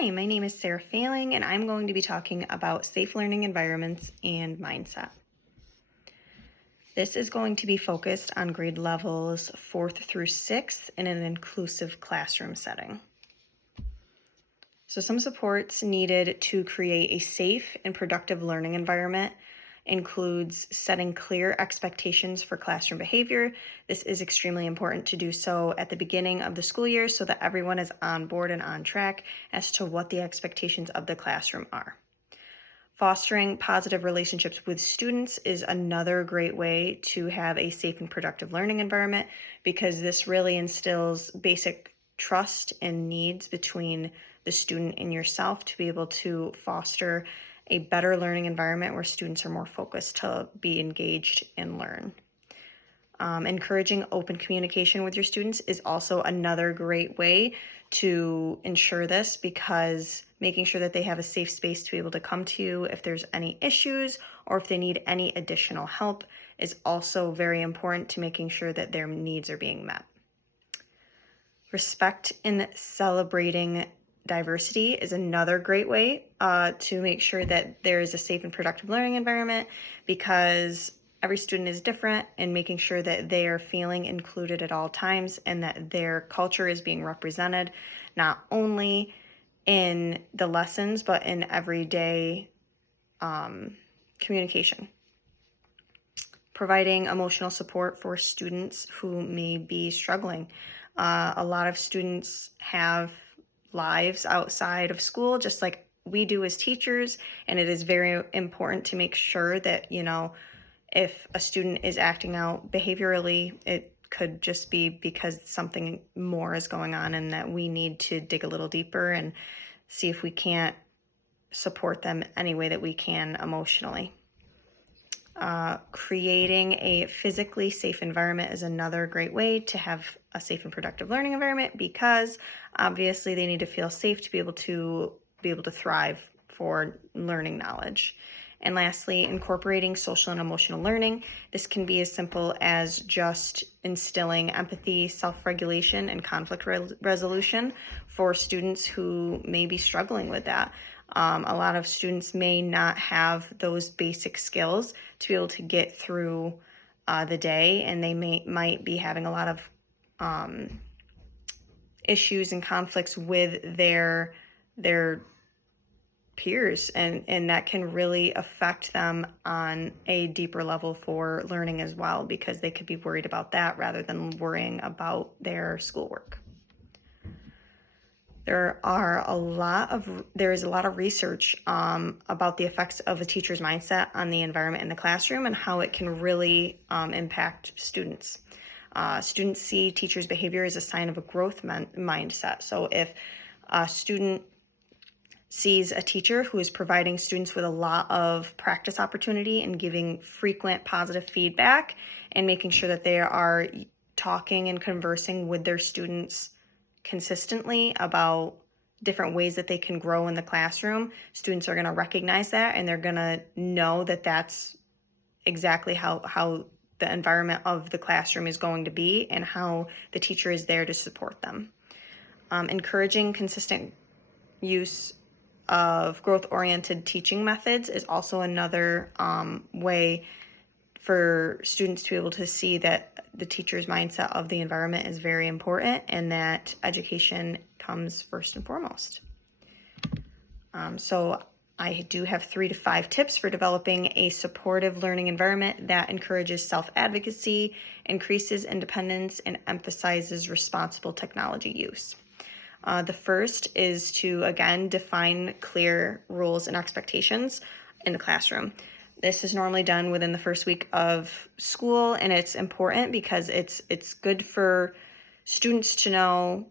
Hi, my name is Sarah Failing, and I'm going to be talking about safe learning environments and mindset. This is going to be focused on grade levels 4th through 6th in an inclusive classroom setting. So some supports needed to create a safe and productive learning environment includes setting clear expectations for classroom behavior. This is extremely important to do so at the beginning of the school year so that everyone is on board and on track as to what the expectations of the classroom are. Fostering positive relationships with students is another great way to have a safe and productive learning environment because this really instills basic trust and needs between the student and yourself to be able to foster a better learning environment where students are more focused to be engaged and learn. Encouraging open communication with your students is also another great way to ensure this because making sure that they have a safe space to be able to come to you if there's any issues or if they need any additional help is also very important to making sure that their needs are being met. Respect and celebrating diversity is another great way to make sure that there is a safe and productive learning environment because every student is different and making sure that they are feeling included at all times and that their culture is being represented not only in the lessons but in everyday communication. Providing emotional support for students who may be struggling. A lot of students have lives outside of school, just like we do as teachers, and it is very important to make sure that, if a student is acting out behaviorally, it could just be because something more is going on and that we need to dig a little deeper and see if we can't support them any way that we can emotionally. Creating a physically safe environment is another great way to have a safe and productive learning environment because obviously they need to feel safe to be able to thrive for learning knowledge. And lastly, incorporating social and emotional learning. This can be as simple as just instilling empathy, self-regulation, and conflict resolution for students who may be struggling with that. A lot of students may not have those basic skills to be able to get through the day, and they might be having a lot of issues and conflicts with their peers, and that can really affect them on a deeper level for learning as well because they could be worried about that rather than worrying about their schoolwork. There is a lot of research about the effects of a teacher's mindset on the environment in the classroom and how it can really impact students. Students see teachers' behavior as a sign of a growth mindset. So if a student sees a teacher who is providing students with a lot of practice opportunity and giving frequent positive feedback and making sure that they are talking and conversing with their students consistently about different ways that they can grow in the classroom, students are going to recognize that and they're going to know that that's exactly how the environment of the classroom is going to be and how the teacher is there to support them. Encouraging consistent use of growth-oriented teaching methods is also another way for students to be able to see that the teacher's mindset of the environment is very important and that education comes first and foremost. So I do have 3 to 5 tips for developing a supportive learning environment that encourages self-advocacy, increases independence, and emphasizes responsible technology use. The first is to, again, define clear rules and expectations in the classroom. This is normally done within the first week of school, and it's important because it's good for students to know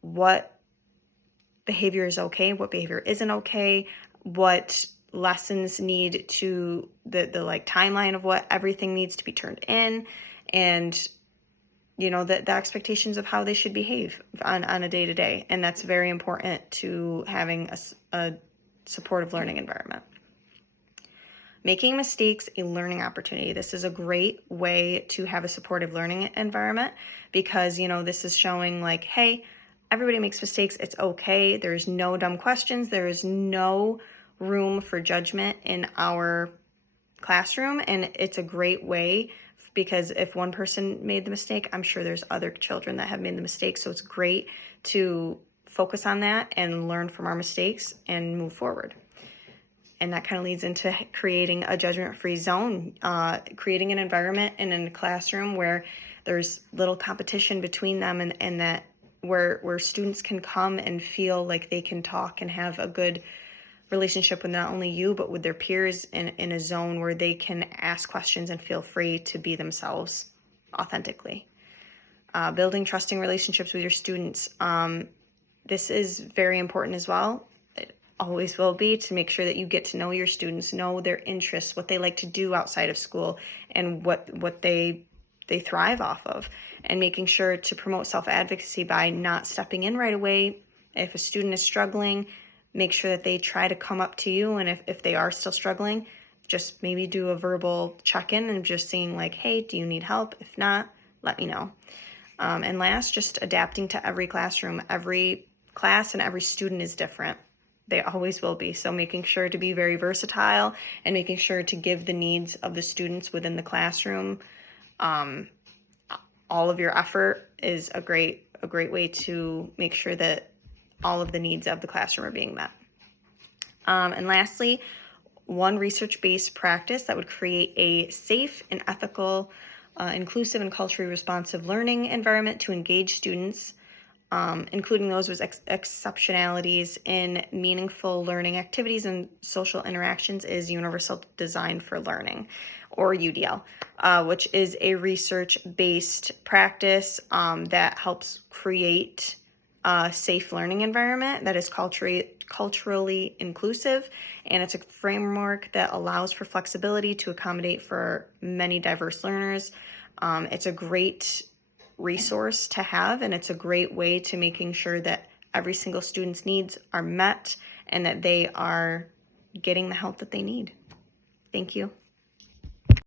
what behavior is okay, what behavior isn't okay, what lessons need to, the timeline of what everything needs to be turned in, and the expectations of how they should behave on a day-to-day. And that's very important to having a supportive learning environment. Making mistakes a learning opportunity. This is a great way to have a supportive learning environment because, this is showing hey, everybody makes mistakes. It's okay. There's no dumb questions. There is no room for judgment in our classroom, and it's a great way, because if one person made the mistake, I'm sure there's other children that have made the mistake. So it's great to focus on that and learn from our mistakes and move forward. And that kind of leads into creating a judgment-free zone, creating an environment in a classroom where there's little competition between them, and that where students can come and feel like they can talk and have a good relationship with not only you, but with their peers in a zone where they can ask questions and feel free to be themselves authentically. Building trusting relationships with your students. This is very important as well. It always will be, to make sure that you get to know your students, know their interests, what they like to do outside of school, and what they thrive off of, and making sure to promote self-advocacy by not stepping in right away. If a student is struggling, make sure that they try to come up to you, and if they are still struggling, just maybe do a verbal check-in and just seeing like, hey, do you need help? If not, let me know. And last, just adapting to every classroom. Every class and every student is different. They always will be. So making sure to be very versatile and making sure to give the needs of the students within the classroom all of your effort is a great way to make sure that all of the needs of the classroom are being met. And lastly, one research-based practice that would create a safe and ethical, inclusive and culturally responsive learning environment to engage students, including those with exceptionalities in meaningful learning activities and social interactions, is Universal Design for Learning, or UDL, which is a research-based practice that helps create a safe learning environment that is culturally inclusive, and it's a framework that allows for flexibility to accommodate for many diverse learners. It's a great resource to have, and it's a great way to making sure that every single student's needs are met and that they are getting the help that they need. Thank you.